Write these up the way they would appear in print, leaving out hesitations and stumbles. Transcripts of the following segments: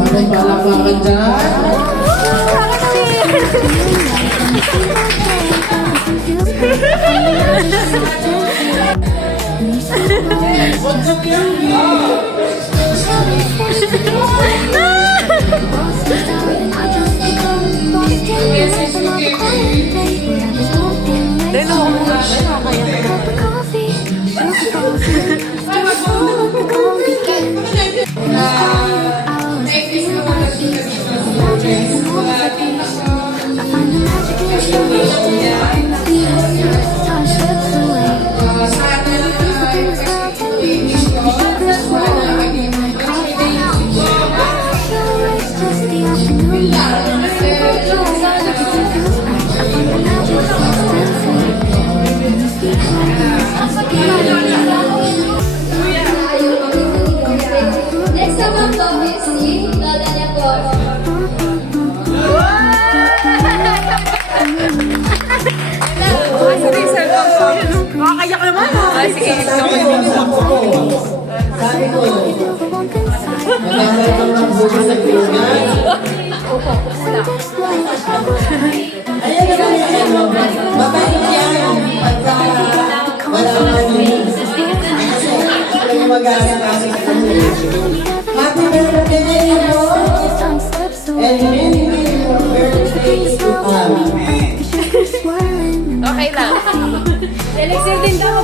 Maraming palapakan dyan. Next naman po is si Lola niya po. Makakayak naman. Sige. Sabi ko, magkakaroon ng buhay sa Pilipinas. Ayan naman yan, mabait yan. Pagka wala kang kasi yung mag-aasang-asang sa kanila. Happy birthday, Lord! And many, many more birthdays to come. Okay lang. Elixir din daw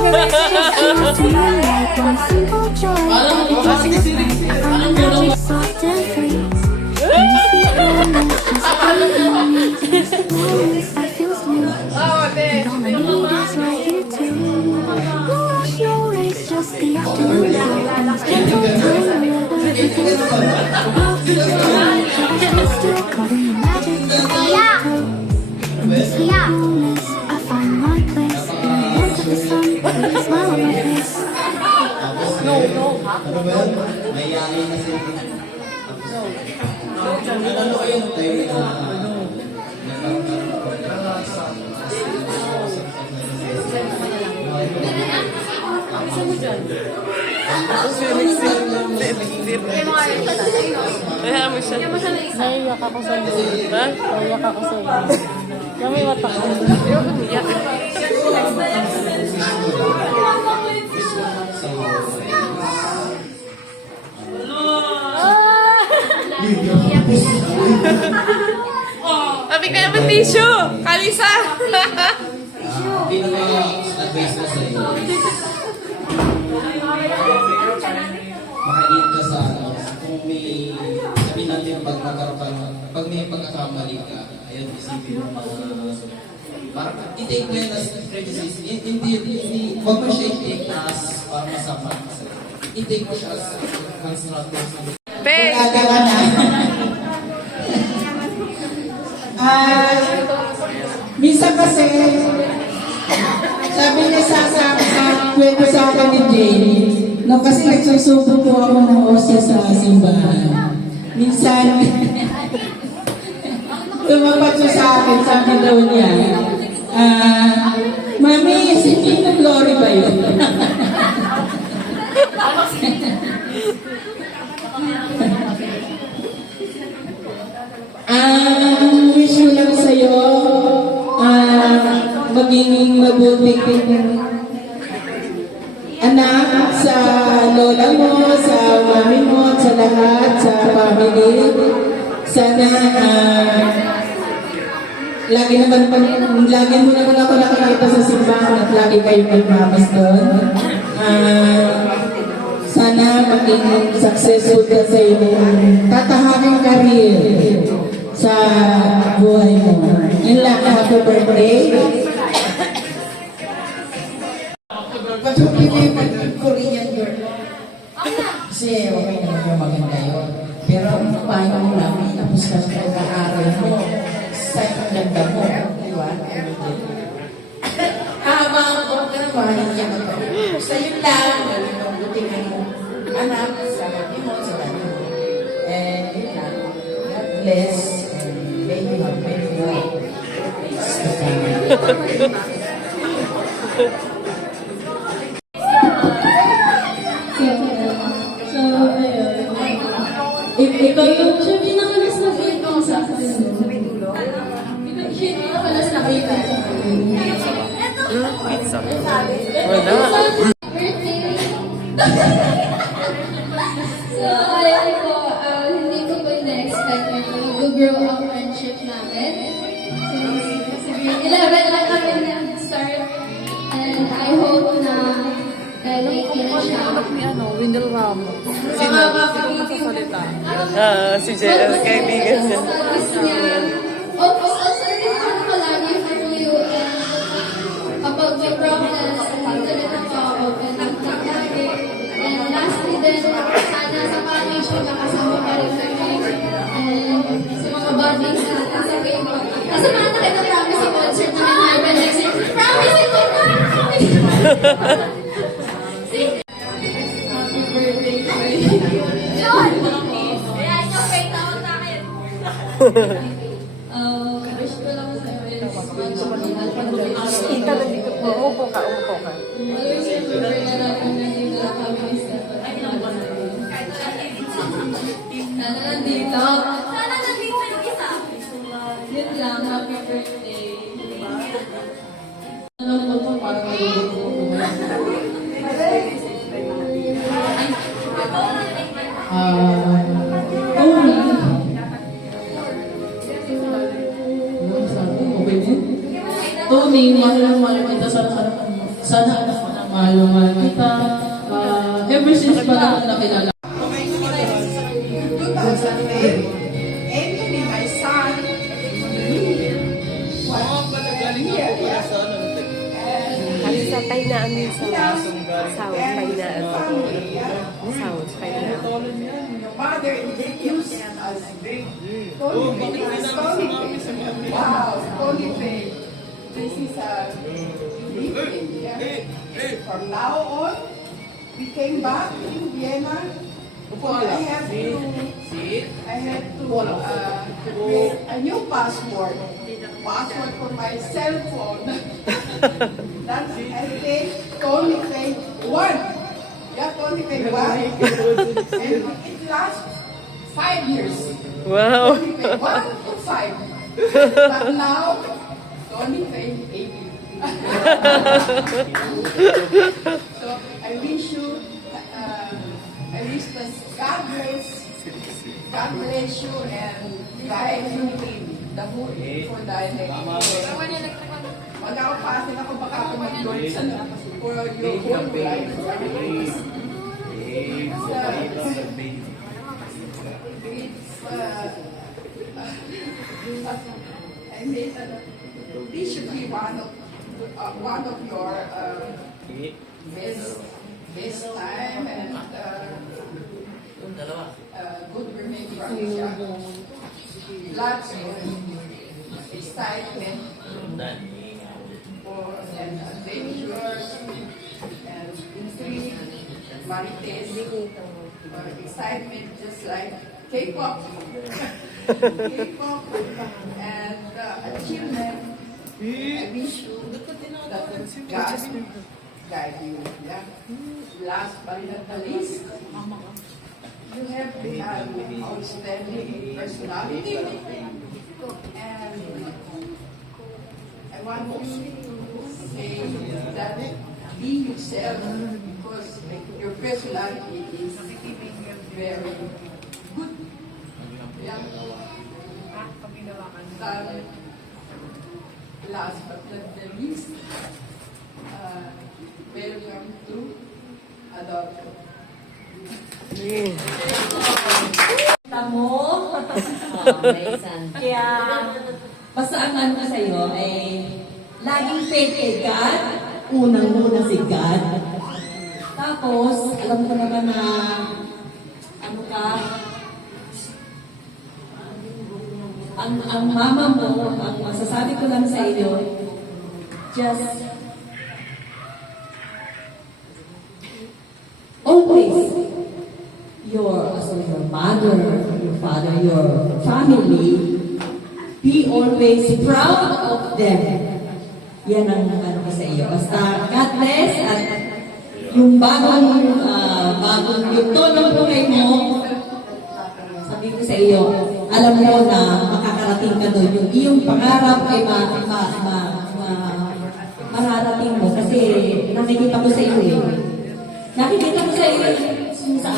Ano ba yun? Mayayain na sila. Ano kayo? Kaya mo siya. Naiyak ako sa iyo. Ha? Naiyak ako sa iyo. Kami watak ko. Ayaw ko umiyak. Sabi ka naman tissue! Kalisa! Pinaka-advice ko sa iyo. Makain ka sa ano, kung may sabihin natin pag may pagkakamali ka, ayun, isipin mo parang i-take mo yan as criticism. Hindi, huwag mo siya i-take as parang masama. I-take mo siya as constructive. Pe! Gagawa na. Minsan kasi, sabi niya sa kwento sa akin ni Jane, no, kasi nagsusubo po ako ng osya sa simbahan. Minsan, lumapat siya sa akin, sabi daw niya, Mami, si Tito Glory ba yun? Wish ko lang sa'yo, maging mabuting anak sa lola mo, sa mami mo, sa lahat, sa family. Sana, lagi mo naman ako nakikita sa simbahan at lagi kayong nagmamas doon. Sana maging successful ka sa iyong tatahaking career sa buhay mo. Yun lang, happy birthday. Patuloy mo yung Korean girl. Kasi okay naman yung maganda yun. Pero paano mo namin tapos ka sa pag-aaral mo sa ganda mo, di ba? Habang ako ka naman, yan ako. Basta yun lang, buting ano, anak, sa mami mo, sa mami mo. blessed and may you have many more. So, ayun. Ikaw yung siya pinakalas na kwento sa akin. Siya yung pinakalas na kwento sa akin. Wala. Birthday. So, ayun po, hindi ko po na-expect na mag-grow ang friendship namin. Since 11 lang kami na-start. And I hope na lalaki na siya. Ni Windel Ramos. Sino? Sasalita. Si JL, kaibigan niya. Gusto niya. Also, rin ako palagi for you. And kapag may problems, dito rin ako open ng nangyari. And lastly din, sana sa foundation na kasama pa rin kami. And sa mga bodies natin sa game. Kasi mga nakita promise sa concert namin namin next year. Promise ito na! Happy birthday to you. John! Kaya ikaw, wait ako sa akin. Wish ko lang sa'yo is much mahal pa naman. Umupo ka. Always remember na natin nandito lang kami ni Stephen. Sana nandito. Sana nandito yung isa. Yun lang, happy birthday. Ano po ito? Parang nalulog ko. Tony. Ano sabi? Okay din? Tony, mahal na mahal kita. Sana anak ko na mahal na mahal kita. Ever since pa naman nakilala. Anthony, my son, Kalisa, kainaan mo sa sound, kainaan. Sound, kainaan. your mother introduced us. Wow, Tony Faye. This is a nickname, yeah. From now on, we came back to Vienna. So I had to create a new password for my cell phone. That's, I think, Tony Faye 1. Yeah, Tony Faye 1. And it lasts 5 years. Wow. Tony Faye 1 to 5. But now, Tony Faye 80. So I wish you, I wish that God bless you and guide you in the whole for the next year. Mag-apasin ako baka ako mag-Lord sa for your whole life. I mean, this should be one of your best time and good remembrance. Lots of excitement for and adventures and intrigue, marites, excitement just like K-pop. K-pop and achievement. I wish you that God guide you. Yeah. Last but not the least, you have an outstanding personality, and I want you to say that be yourself because your personality is very good. Yeah. Last but not the least, welcome to adoption. Mo. Kaya, basta ang ano ko sa'yo ay laging faith kay God. Unang-una si God. Tapos, alam ko naman na ano ka, ang mama mo, ang masasabi ko lang sa iyo, just always your mother, your father, your family. family, be always proud of them. Yan ang ano ko sa iyo. Basta God bless at yung bagong yung tono buhay mo, sabi ko sa iyo, alam mo na makakarating ka doon. Yung iyong pangarap ay mararating mo kasi nakikita ko sa iyo eh. Nakikita ko sa iyo sa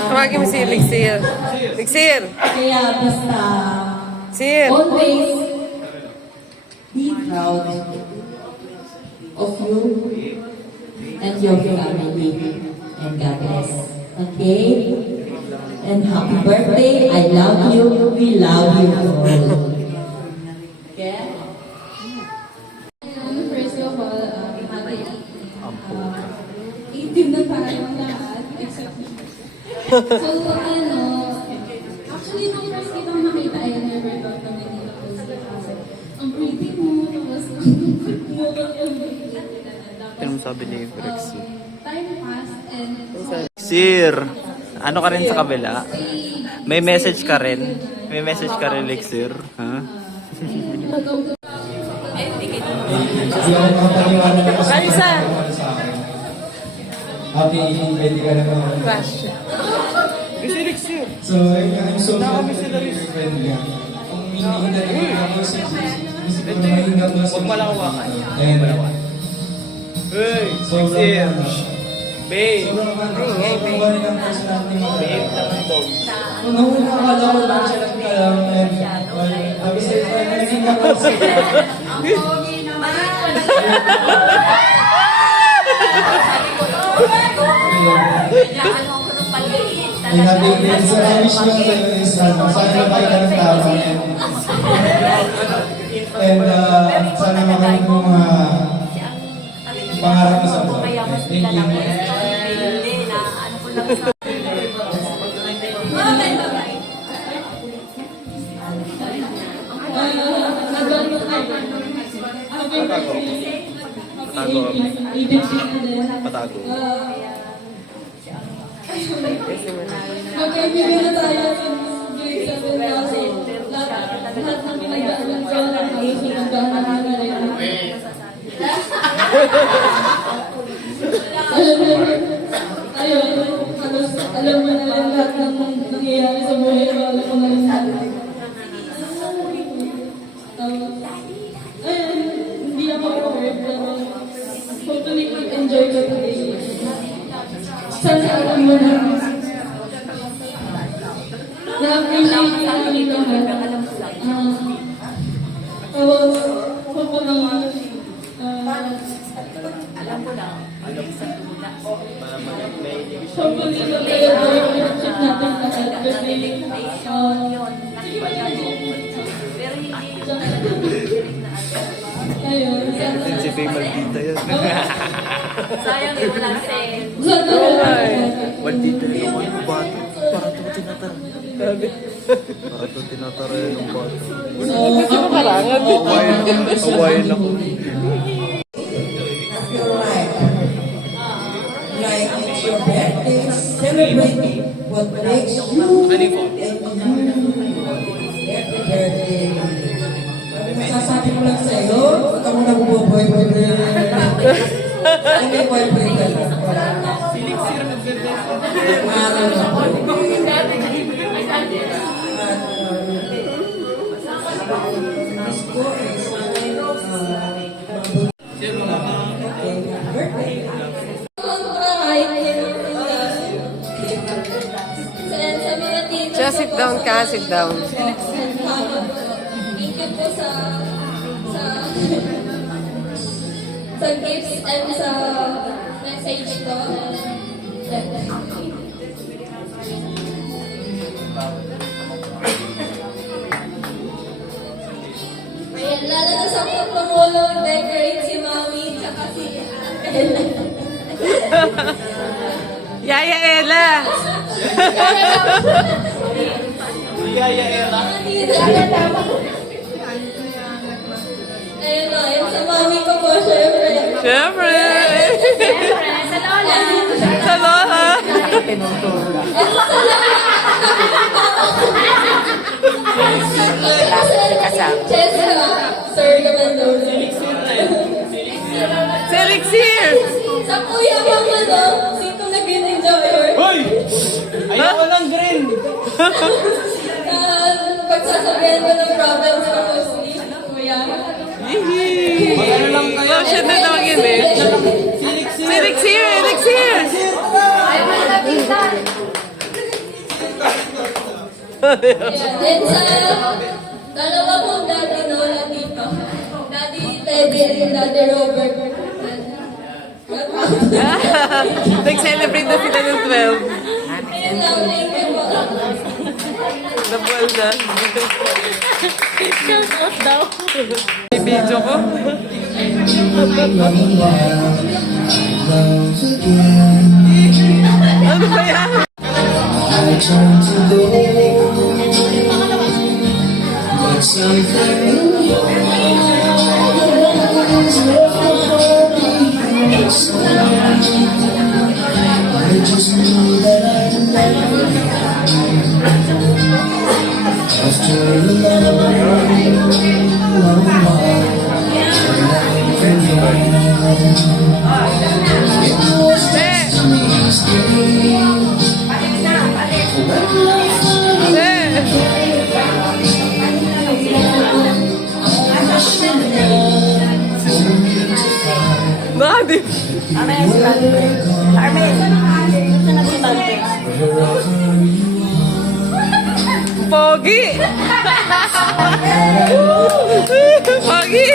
Tawagin mo si Elixir. Elixir! Kaya basta Sir! always be proud of you and your family. And God bless. Okay? And happy birthday. I love you. We love you all. Okay? First of all, happy 18 na tayo lahat, except me. So, actually, nung first kitang nakita, I never thought na may dito ko sa kasi ang pretty mo, tapos mukha yung Anong sabi ni Rex? time passed and Sir, ano ka rin sa kabila? May message ka rin? May message ka rin, Lexir? Ha? Hindi ako makapaniwala na kasi Alisa! sa akin. Happy 18, pwede ka naman. Question. So, I'm so happy to be your friend nga. Kung hindi na ako sa music ko na mahinga ko sa and sobrang sobrang wali ng personality mo. Kung nahuna akala ko lang siya lang ka lang and sabi sa'yo, mahinga ko sa Ay, happy din sa wish ko sa'yo is sana makita ng tama and sana makamit mo mga pangarap mo sa buhay. Thank you. Patago. magkaibigan na tayo since grade 7 kasi lahat ng pinagdaanan ko lang halos pinagdaanan na rin. Ayun, halos alam mo na rin lahat ng nangyayari sa buhay ko, alam mo na rin lahat. Ayun, hindi ako prepared pero hopefully mag-enjoy ko today. Sana alam mo na na-appreciate ko namin lahat. Tapos, hopefully, hopefully, mag-enjoy yung relationship natin lahat. Kasi, ayun, sana. Si Faye Maldita yan. Sayang yung klase. Maldita yung mga bata. Parang ito tinatara. Parang ito tinatara yung bata. Hawaii ako. Your life. Like it's your birthday, celebrate what makes you and you. Happy birthday. Masasabi ko lang sa'yo, huwag ka muna bubo-boyfriend na may boyfriend ka lang. Mahal na po. Just sit down ka, sit down. Thank you po sa gifts and sa message ko. Ayan, lalo na sa tumulong, decorate si Mami, tsaka si Ella. Yaya Ella! Yaya Ella. Ayun o, ayun sa Mami ko po, syempre. Siyempre! Sa Lola. Sa Lola! Sa Lola. here! Sa kuya bang ano, sino na green enjoyer? Hoy! Ayoko ng green! Pagsasabihan ko ng problems ko mostly, kuya. Yee! Oh, siya na tawagin eh. Si Rex here! Rex here! Ay, malapitan. Then sa dalawa kong daddy Nola dito. Daddy Teddy and Daddy Robert. Nag-celebrate na sila ng 12. Ayun lang, thank you po. Nabual na. Shout daw. May video ko. Ano ba yan? Nadi. Pogi. Pogi.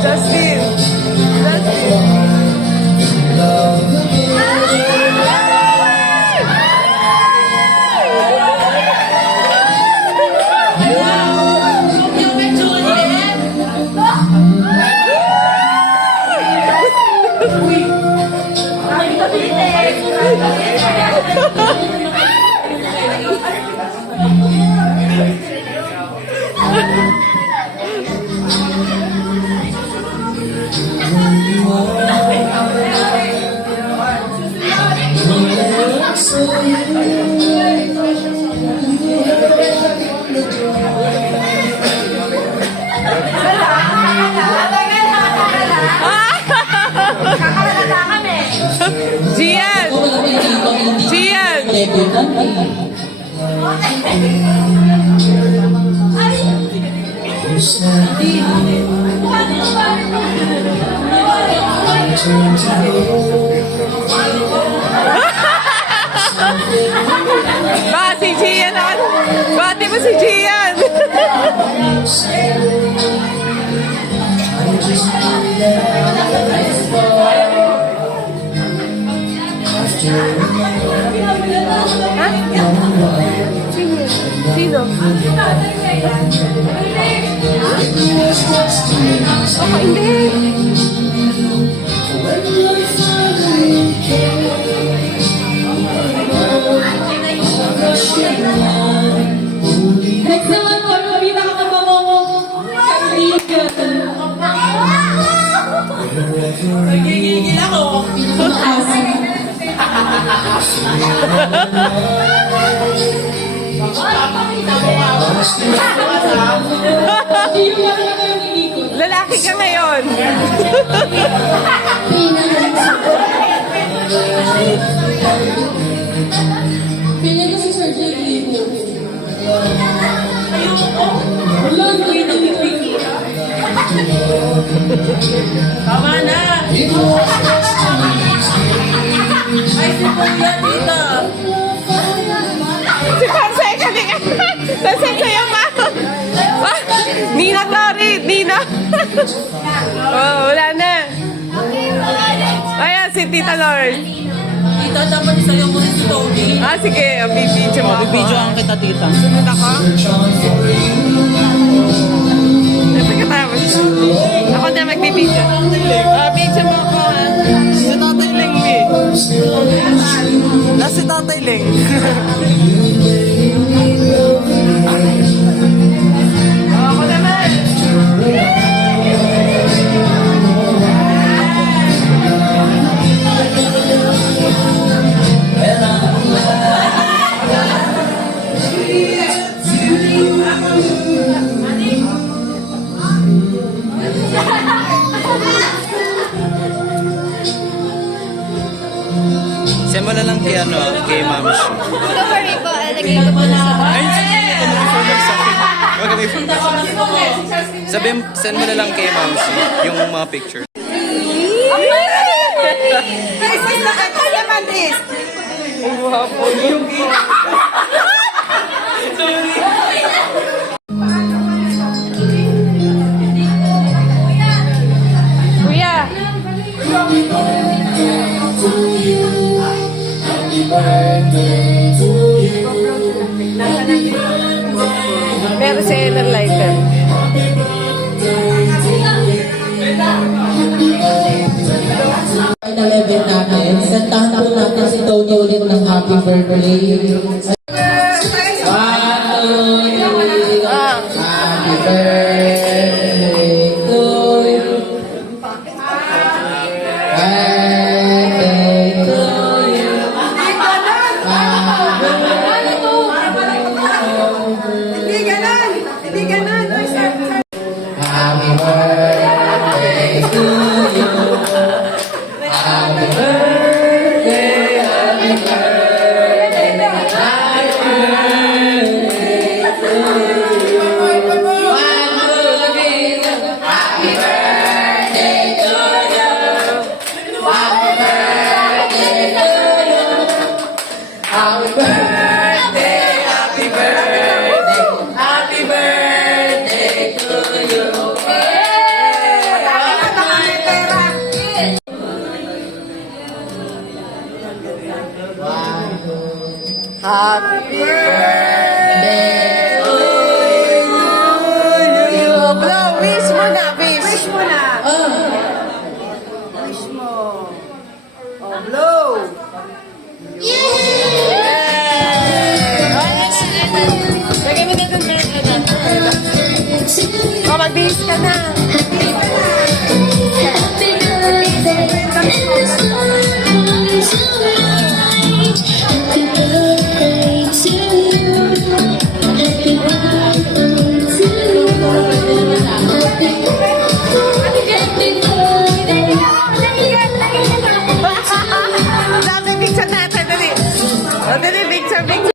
Justin. Gian! Gian! Ba, si Gian naman. Bati mo si Gian. Sino? Oh, hindi. Next naman po, nabita ka na mamamong kaibigan. Nagigigil ako. Pinakamaas. Lalaki ka ngayon. Piling ko si Sir J. Libo. Wala, hindi na Tama na. Ay, si Kuya dito. Si Pansay ka din. Pansay sa'yo, ma. Nina, Clary, Nina. Oh, wala na. Ayan, si Tita Lord. Tita, dapat isayaw mo rin si Toby. Ah, sige. Bibidyo mo ako. Bibidyoan kita, tita. Sunod ako? Ito ka tapos. Ako na magbibidyo. Bidyo mo ako, ha? Si Tatay Leng, eh. Nasa si Tatay Leng. Ako naman. Send mo na lang kay, kay Mami Shu. Don't worry po, lagay ko po na. Ay, sige, ito na yung format sa akin. Huwag kami format. Sabi, send mo na lang kay Mami Shu yung mga picture. Kuya. Meron si Ender Lighter. Ay, na level natin. Santahan po natin si Tony ulit ng happy birthday. Happy birthday to you. Birthday to you. Happy birthday to you. Happy birthday, happy birthday, happy birthday to you. One more day, happy birthday to you. Happy birthday to you. Happy birthday, happy birthday, happy birthday to you. Happy birthday to you. Blow, wish mo na, wish. Wish mo na. Wish mo. Oh, blow. Lagay mo na dun, Oh, mag-bihis ka na. Dami picture natin, dali. O, dali, picture, picture.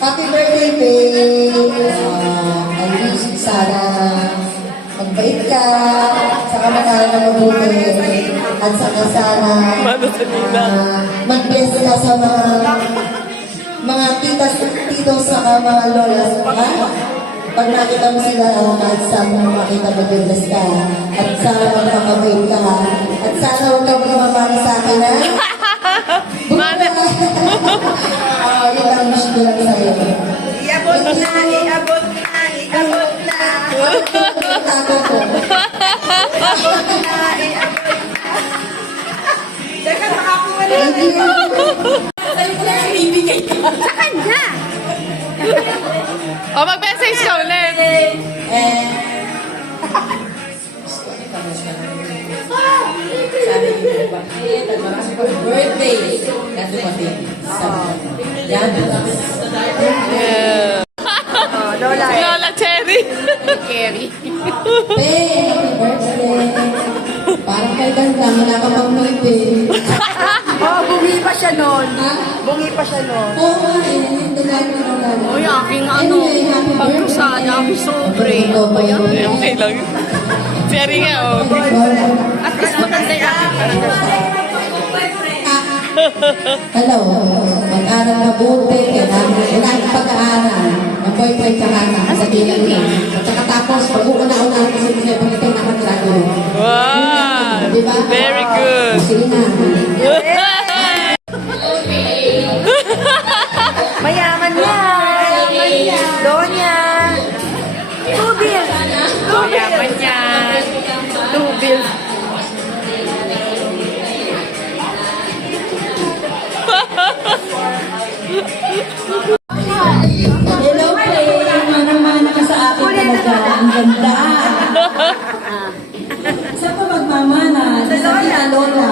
Happy birthday, babe! I wish sana magbait ka, saka mag-aaral na mabuti, at saka sana mag-bless ka sa mga titas, titos, saka mga lolas, ha? Pag nakita mo sila, kahit saan mo makita mag-bless ka, at sana magpapabait ka, ha? At sana huwag ka magmamali sa akin, ha? Mana? Yun ang wish ko lang sa'yo. Iabot na, iabot na, iabot na. Tago ko. Iabot na, iabot na. Teka, makakuha na. Sa kanya! O, mag-message ka ulit. Birthday! Yan dumating. Yan dumating. Si Lola Cherry. Cherry. Babe, happy birthday. Parang kay ganda, wala ka pang birthday. Oh, bungi pa siya nun. Bungi pa siya nun. Oo, hindi na ito na lang. Uy, aking Anyway, happy birthday. pagkusada, ang sobre. Ayan. Okay lang. Cherry nga, oh. At least maganda yung aking Hello, mag-aral mabuti, kailangan pag-aaral. Ang boyfriend sa anak, sa bilang niya. At saka tapos, pag-uuna-una kasi kasi pag ito nakagraduate. Wow! Diba? Very good. Sige na. Mayaman yan. Donya. Tubil. Mayaman yan. Tubil. Hello, Faye. Mana-mana ka sa akin talaga. Ang ganda. Saan pa magmamana? Sa tita Lola.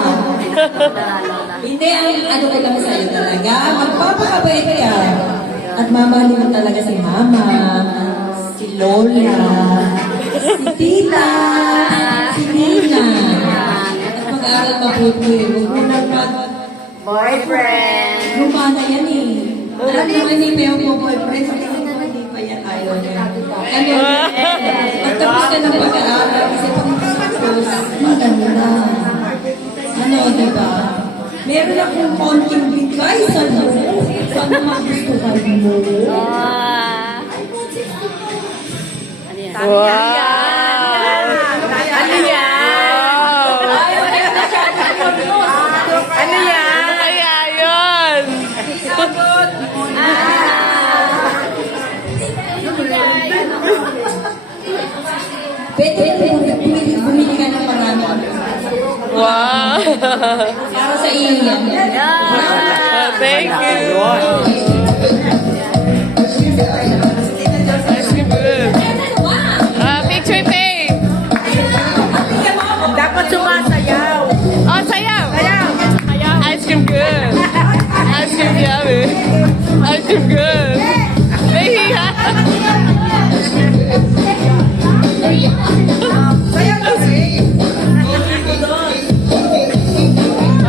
Hindi, ano ka lang sa'yo talaga. Magpapakabait ka. At mamahalin mo talaga si Mama, si Lola, si Tita, si Nina. At mag-aaral mabuti. Huwag mo lang Boyfriend. Lumana yan eh. Alam naman ni Peo mo boyfriend, sa tingin ko hindi pa yan ayaw niya. Ano? Pagtapos ka ng pag-aaral, kasi pag-tapos, maganda. Ano, diba? Meron akong konting bigay sa loob. Saan magustuhan mo? Wow! Ano yan? Ano yan? Kaya yun! Pwede bumili ka ng marami. Wow! Para sa iyo yan. Thank you! Ice cream good. Picture tape! Dapat sumasayaw. Oh, sayaw! Ice cream good! Ice cream yummy! Ice cream good! Nahiya!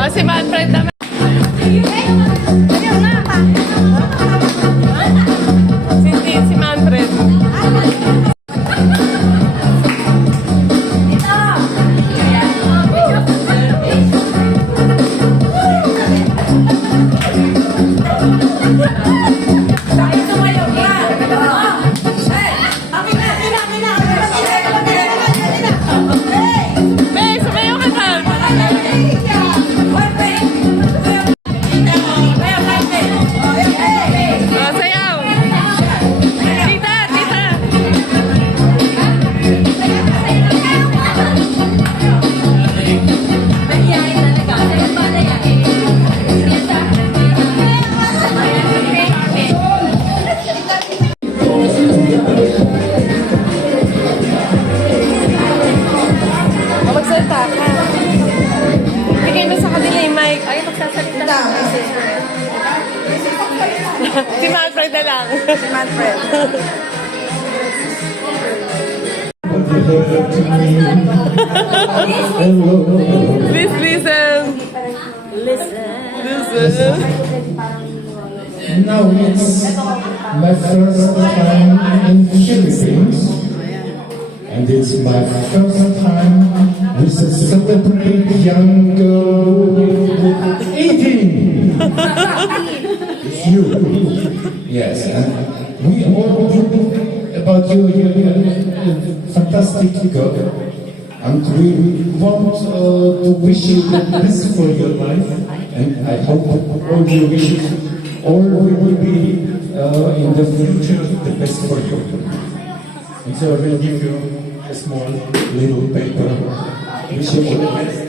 Oh, si Manfred naman. Si Manfred. May, sumayaw ka na. Oh, sayaw. Tita, tita. O, magsalita ka. Bigay mo sa kanila yung mic. Ay, magsasalita na. Si Manfred na lang. Si Manfred. Please listen. Listen. Now it's my first time in Philippines, and it's my first time with a celebrity young girl with 18. It's you. Yes, and we all knew about you. You're a fantastic girl, and we want to wish you the best for your life, and I hope all your wishes, all will be in the future the best for you. And so I will give you a small little paper. Wish you all the best.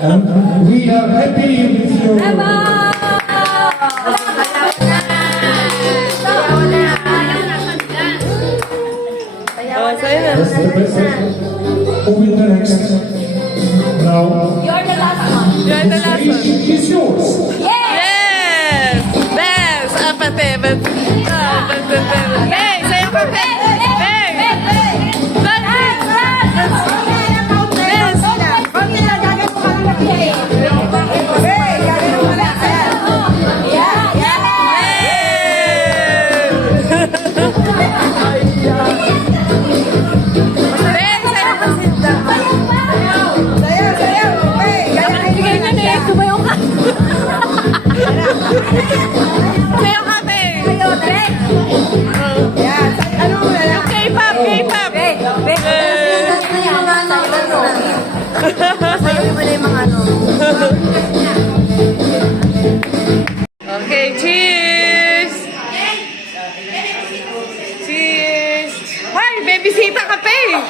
And we are happy with you. Oh, sa'yo na. That's the best. Who will the next? Now, You're the last one. it's yours. Yes! Best! Apate, but... Hey! Sa'yo ka, Hey! Hey! Bigay na bisita ka pa eh.